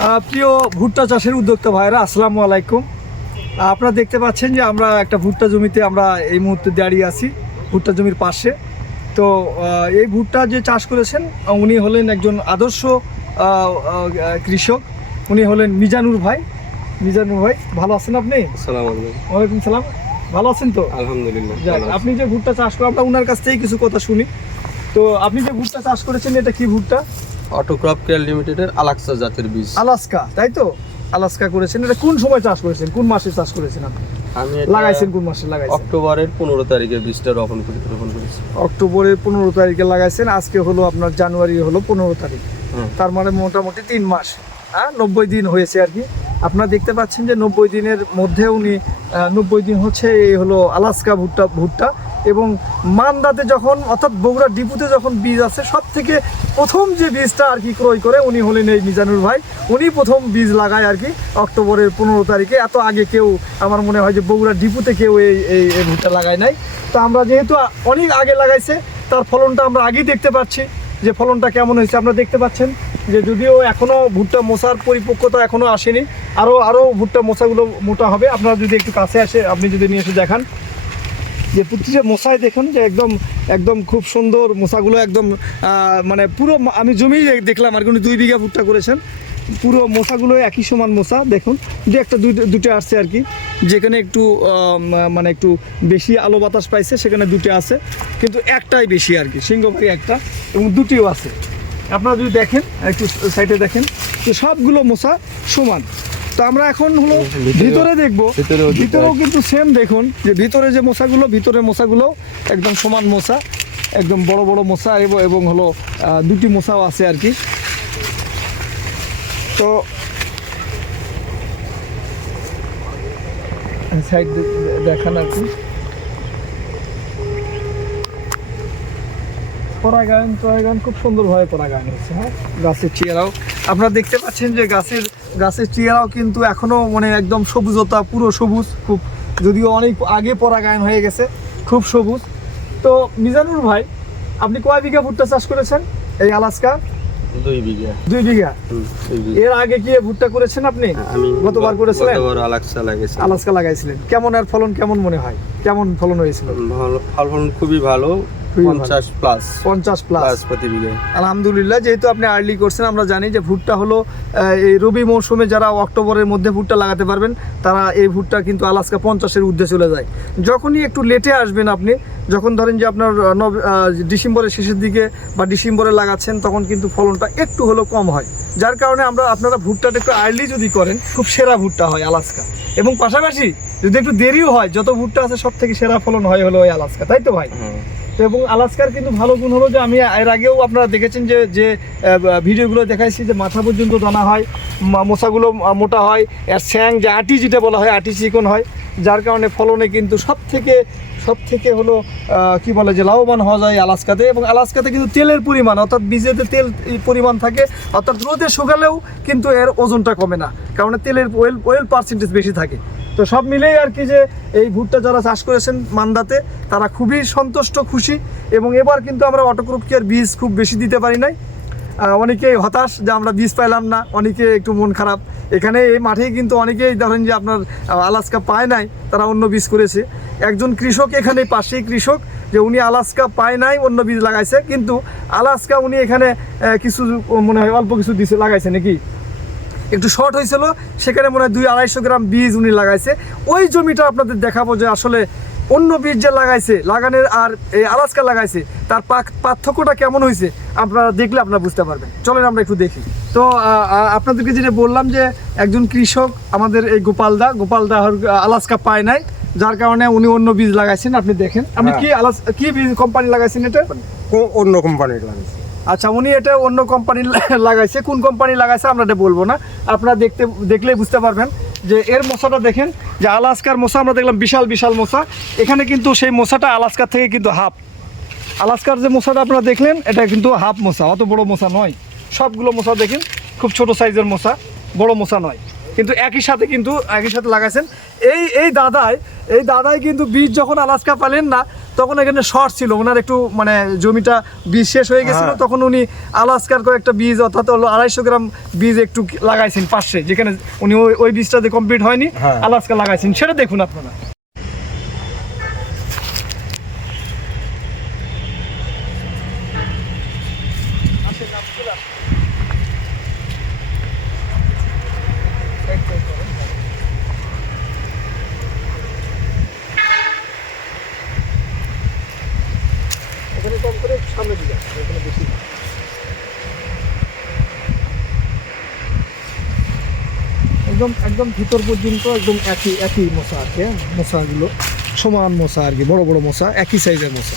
প্রিয় ভুট্টা চাষের উদ্যোক্তা ভাইরা, আসসালামু আলাইকুম। আপনারা দেখতে পাচ্ছেন যে আমরা একটা ভুট্টা জমিতে আমরা এই মুহূর্তে দাঁড়িয়ে আছি, ভুট্টা জমির পাশে। তো এই ভুট্টা যে চাষ করেছেন উনি হলেন একজন আদর্শ কৃষক। উনি হলেন মিজানুর ভাই। মিজানুর ভাই, ভালো আছেন আপনি? আসসালামু আলাইকুম। ওয়ালাইকুম সালাম। ভালো আছেন তো? আলহামদুলিল্লাহ। যাক, আপনি যে ভুট্টা চাষ করেন আমরা ওনার কাছ থেকেই কিছু কথা শুনি। তো আপনি যে ভুট্টা চাষ করেছেন এটা কি ভুট্টা? অটোক্রপ কেয়ার লিমিটেডের আলাক্সা জাতের বীজ। আলাস্কা, তাই তো? আলাস্কা করেছেন। এটা কোন সময় চাষ করেছেন, কোন মাসে চাষ করেছেন আপনি? আমি লাগাইছেন কোন মাসে লাগাইছেন? অক্টোবরের 15 তারিখে বীজটা রোপণ করেছি। অক্টোবরের 15 তারিখে লাগাইছেন। আজকে হলো আপনার জানুয়ারি হলো 15 তারিখ। তার মানে মোটামুটি 3 মাস, 90 দিন হয়েছে আর কি। আপনারা দেখতে পাচ্ছেন যে 90 দিনের মধ্যে উনি 90 দিন হচ্ছে এই হলো আলাস্কা ভুট্টা। এবং মান্দাতে যখন অর্থাৎ বগুড়া ডিপুতে যখন বীজ আছে সব থেকে প্রথম যে বীজটা আর কি ক্রয় করে উনি হলেন এই মিজানুর ভাই। উনি প্রথম বীজ লাগায় আর কি অক্টোবরের 15 তারিখে। এত আগে কেউ আমার মনে হয় যে বগুড়া ডিপুতে কেউ এই ভুট্টা লাগায় নাই। তো আমরা যেহেতু অনেক আগে লাগাইছে তার ফলনটা আমরা আগেই দেখতে পাচ্ছি যে ফলনটা কেমন হয়েছে। আপনারা দেখতে পাচ্ছেন যে যদিও এখনও ভুট্টা মোচার পরিপক্কতা এখনও আসেনি, আরও ভুট্টা মোচাগুলো মোটা হবে। আপনারা যদি একটু কাছে আসে আপনি যদি নিয়ে এসে দেখান যে প্রতিটা মোচায় দেখুন যে একদম খুব সুন্দর মোচাগুলো একদম মানে পুরো আমি জমি দেখলাম আর কি। উনি 2 বিঘা ভুট্টা করেছেন। পুরো মোচাগুলো একই সমান মোচা দেখুন, দুটো আসছে আর কি। যেখানে একটু মানে একটু বেশি আলো বাতাস পাইছে সেখানে দুটো আছে, কিন্তু একটাই বেশি আর কি, সিংহভাগই একটা, এবং দুটিও আছে। আপনারা যদি দেখেন একটু সাইডে দেখেন যে সবগুলো মোচা সমান। তো আমরা এখন হলো ভিতরে দেখবো, ভিতরেও কিন্তু সেম দেখুন যে ভিতরের মোচাগুলো একদম সমান মোচা, একদম বড় বড় মোচা এবং হলো দুটি মোচাও আছে আর কি। তো সাইড দেখান আর কি। পরাগায়ন খুব সুন্দরভাবে পরাগায়ন হচ্ছে। হ্যাঁ, গাছের চেয়ারাও আপনারা দেখতে পাচ্ছেন যে গাছের চেয়ারাও কিন্তু এখনও মানে একদম সবুজতা, পুরো সবুজ খুব, যদিও অনেক আগে পরাগায়ন হয়ে গেছে, খুব সবুজ। তো মিজানুর ভাই, আপনি কয় বিঘা ভুট্টা চাষ করেছেন এই আলাস্কা? 2 বিঘা। 2 বিঘা। এর আগে কি ভুট্টা করেছেন আপনি? আমি গতবার করেছিলেন? গতবার আলাক্সা লাগাইছিলাম। কেমন আর ফলন কেমন মনে হয়? কেমন ফলন হয়েছিল? ভালো ফলন, খুবই ভালো। 50 প্লাস প্রতি বিঘা। আলহামদুলিল্লাহ। যেহেতু আপনি আর্লি করছেন, আমরা জানি যে ভুট্টা হলো এই রবি মৌসুমে যারা অক্টোবরের মধ্যে ভুট্টা লাগাতে পারবেন তারা এই ভুট্টা কিন্তু আলাস্কা 50-এর ঊর্ধ্বে চলে যায়। যখনই একটু লেটে আসবেন আপনি, যখন ধরেন যে আপনার ডিসেম্বরের শেষের দিকে বা ডিসেম্বরে লাগাচ্ছেন, তখন কিন্তু ফলনটা একটু হলেও কম হয়। যার কারণে আপনারা ভুট্টাটা একটু আর্লি যদি করেন খুব সেরা ভুট্টা হয় আলাস্কা। এবং পাশাপাশি যদি একটু দেরিও হয়, যত ভুট্টা আছে সব থেকে সেরা ফলন হয় হলো ওই আলাস্কা, তাই তো ভাই? এবং আলাস্কার কিন্তু ভালো গুণ হলো যে আমি এর আগেও আপনারা দেখেছেন যে ভিডিওগুলো দেখাইছি যে মাথা পর্যন্ত দানা হয়, মোচাগুলো মোটা হয়, এর স্যাং যে আটি যেটা বলা হয়, আটি চিকন হয়, যার কারণে ফলনে কিন্তু সব থেকে হলো কি বলে যে লাভবান হওয়া যায় আলাস্কাতে। এবং আলাস্কাতে কিন্তু তেলের পরিমাণ, অর্থাৎ বীজেতে তেল পরিমাণ থাকে, অর্থাৎ রোদে শুকালেও কিন্তু এর ওজনটা কমে না, কারণ তেলের ওয়েল পার্সেন্টেজ বেশি থাকে। তো সব মিলেই আর কি যে এই ভুট্টা যারা চাষ করেছেন মান্দাতে তারা খুবই সন্তুষ্ট, খুশি। এবং এবার কিন্তু আমরা অটোক্রপ কেয়ার বীজ খুব বেশি দিতে পারি নাই। অনেকেই হতাশ যে আমরা বীজ পাইলাম না, অনেকে একটু মন খারাপ। এখানে এই মাঠেই কিন্তু অনেকেই ধরেন যে আপনার আলাস্কা পায় নাই, তারা অন্য বীজ করেছে। একজন কৃষক এখানে পাশেই কৃষক, যে উনি আলাস্কা পায় নাই, অন্য বীজ লাগাইছে, কিন্তু আলাস্কা উনি এখানে কিছু মনে হয় অল্প কিছু দিছে, লাগাইছে নাকি একটু শর্ট হয়েছিল, সেখানে মনে হয় 200-250 গ্রাম বীজ উনি লাগাইছে। ওই জমিটা আপনাদের দেখাবো যে আসলে অন্য বীজ যে লাগানোর আর এই আলাস্কা লাগাইছে তার পার্থক্যটা কেমন হয়েছে আপনারা দেখলে আপনারা বুঝতে পারবেন। চলেন আমরা একটু দেখি। তো আপনাদেরকে যেটা বললাম যে একজন কৃষক আমাদের এই গোপালদা আলাস্কা পায় নাই, যার কারণে উনি অন্য বীজ লাগাইছেন। আপনি দেখেন, আপনি কি বীজ কোম্পানি লাগাইছেন? এটা অন্য কোম্পানির লাগাইছে। আচ্ছা, উনি এটা অন্য কোম্পানি লাগাইছে। কোন কোম্পানি লাগাইছে আমরা এটা বলবো না, আপনারা দেখলেই বুঝতে পারবেন। যে এর মোচাটা দেখেন, যে আলাস্কার মোচা আমরা দেখলাম বিশাল মোচা, এখানে কিন্তু সেই মোচাটা আলাস্কার থেকে কিন্তু হাফ। আলাস্কার যে মোচাটা আপনারা দেখলেন এটা কিন্তু হাফ মোচা, অত বড় মোচা নয়। সবগুলো মোচা দেখেন খুব ছোট সাইজের মোচা, বড় মোচা নয়, কিন্তু একই সাথে লাগাইছেন। এই দাদাই কিন্তু বীজ যখন আলাস্কা পালেন না, তখন এখানে শর্ট ছিল, ওনার একটু মানে জমিটা বীজ শেষ হয়ে গেছিল, হ্যাঁ। তখন উনি আলাস্কার কয়েকটা বীজ অর্থাৎ হলো 250 গ্রাম বীজ একটু লাগাইছেন পাশে, যেখানে উনি ওই বীজটাতে কমপ্লিট হয়নি, হ্যাঁ। আলাস্কা লাগাইছেন, সেটা দেখুন আপনারা। ওখানে কম করে সামনে দিকে আসবে, ওখানে বেশি না। একদম একদম ভিতর পর্যন্ত একদম একই একই মশা আর কি, হ্যাঁ? মশাগুলো সমান মশা আর কি, বড় বড় মশা, একই সাইজের মশা।